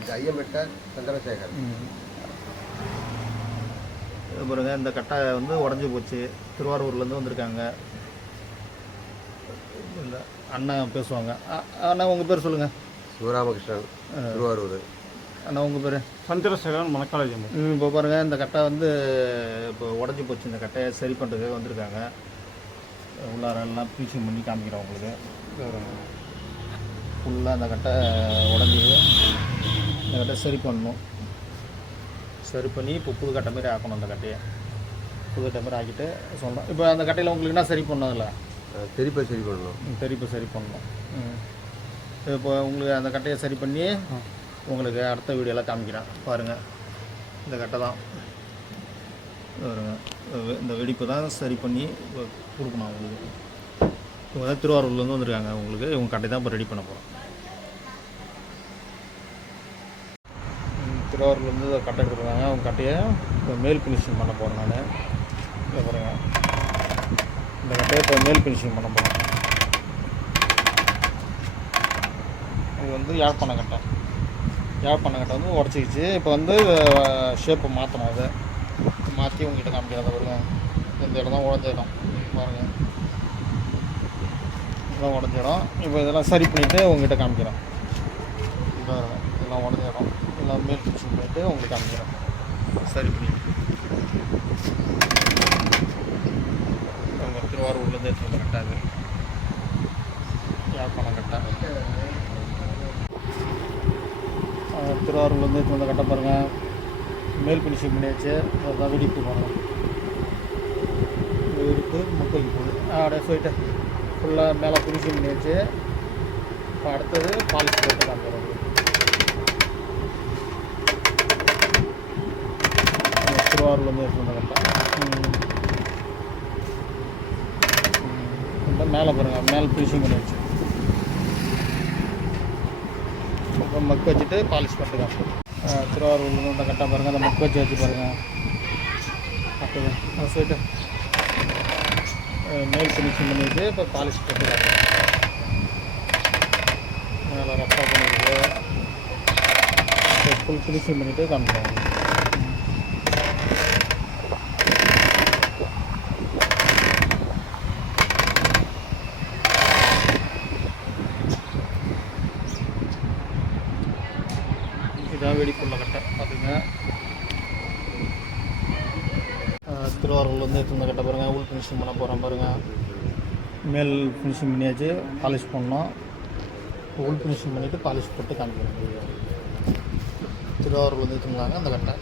இது ஐயம்பேட்டை சந்திரசேகர். இது பாருங்க இந்த கட்டை வந்து உடஞ்சி போச்சு. திருவாரூர்லேருந்து வந்திருக்காங்க. இந்த அண்ணன் பேசுவாங்க. அண்ணா உங்கள் பேர் சொல்லுங்கள் சிவராமகிருஷ்ணன் திருவாரூர். அண்ணா உங்கள் பேர்? சந்திரசேகரன் மணக்காலேஜம் இப்போ பாருங்கள் இந்த கட்டை வந்து இப்போ உடஞ்சி போச்சு. இந்த கட்டையை சரி பண்ணுறதுக்கு வந்திருக்காங்க. உள்ளார எல்லாம் ப்ளீச்சிங் பண்ணி காமிக்கிறேன் உங்களுக்கு. ஃபுல்லாக இந்த கட்டை உடஞ்சிது. இந்த கட்டை சரி பண்ணணும். சரி பண்ணி இப்போ புது கட்டை மாதிரி ஆக்கணும் அந்த கட்டையை. புது கட்டை மாதிரி ஆக்கிட்டு சொல்கிறோம் இப்போ அந்த கட்டையில் உங்களுக்கு என்ன சரி பண்ணதில்ல திருப்பி சரி பண்ணணும். திருப்பி சரி பண்ணணும். ம். இப்போ உங்களுக்கு அந்த கட்டையை சரி பண்ணி உங்களுக்கு அடுத்த வீடியோலாம் காமிக்கிறேன். பாருங்கள் இந்த கட்டை தான். பாருங்க. இந்த- வெடிப்பு தான் சரி பண்ணி கொடுக்கணும் உங்களுக்கு இவங்க தான் திருவாரூர்லேருந்து வந்திருக்காங்க. உங்களுக்கு இவங்க கட்டை தான் இப்போ ரெடி பண்ண போகிறோம் திருவாரூர்லேருந்து கட்டை எடுத்துருக்காங்க அவங்க கட்டையை இப்போ மேல் ஃபினிஷிங் பண்ண போகிறேன் நான். இதை பாருங்க. இந்த கட்டையை இப்போ மேல் ஃபினிஷிங் பண்ண போகிறேன் இது வந்து யாழ்ப்பாண கட்டை. யாழ்ப்பாண கட்டை வந்து உடச்சிக்கிச்சு. இப்போ வந்து ஷேப்பை மாற்றணும் அதை மாற்றி உங்ககிட்ட காமிக்கிறத பாருங்க. இந்த இடம் தான் உடஞ்ச இடம். பாருங்கள் இதெல்லாம் உடஞ்ச இடம். இப்போ இதெல்லாம் சரி பண்ணிவிட்டு உங்ககிட்ட காமிக்கிறேன். இது இதெல்லாம் உடஞ்ச இதெல்லாம் மேல் ஃபினிஷிங் பண்ணிவிட்டு உங்களுக்கு காமிக்கிறேன் சரி பண்ணிட்டு உங்கள் திருவாரூர்லேருந்து எடுத்து வந்த கட்டாது யாழ்ப்பாணம் கட்டை அஹ் திருவாரூர்லேருந்து எடுத்து வந்த கட்டை பாருங்கள் மேல் ஃபினிஷிங் பண்ணியாச்சு. அதான் வெடிப்பு பாருங்கள் வெடிப்பு முக்கைக்கு போகுது. அப்படியே போயிட்டு ஃபுல்லாக மேலே ஃபினிஷிங் பண்ணியாச்சு. இப்போ அடுத்தது பாலிஷ் போட்டு காமிக்கிறோம் திருவாரூர்லேருந்து எடுத்து வந்த மேலே பாருங்கள் மேலே ஃபினிஷிங் பண்ணி வச்சு. அப்புறம் மக்கு வச்சுட்டு பாலிஷ் பண்ணிட்டு திருவாரூர்லேருந்து இந்த கரெக்டாக பாருங்கள் அந்த மக்கு வச்சு வச்சு பாருங்கள் அடுத்தது சொல்லிட்டு மேல் ஃபினிஷிங் பண்ணிட்டு இப்போ பாலிஷ் போட்டு மேலே ரஃபாக பண்ணிட்டு ஃபுல் ஃபினிஷிங் பண்ணிவிட்டு காமிக்கிறோம் இதான் வெடிப்புள்ள கட்டை பார்த்துங்க திருவாரூர்லேருந்து எடுத்துருந்த கட்டை பாருங்கள் உள் ஃபினிஷிங் பண்ண போகிறோம் பாருங்கள் மேல் ஃபினிஷிங் பண்ணியாச்சு. பாலிஷ் பண்ணோம். உள் ஃபினிஷிங் பண்ணிவிட்டு பாலிஷ் போட்டு காமிக்கிறோம் திருவாரூர்லேருந்து எடுத்துருந்தாங்க அந்த கட்டை.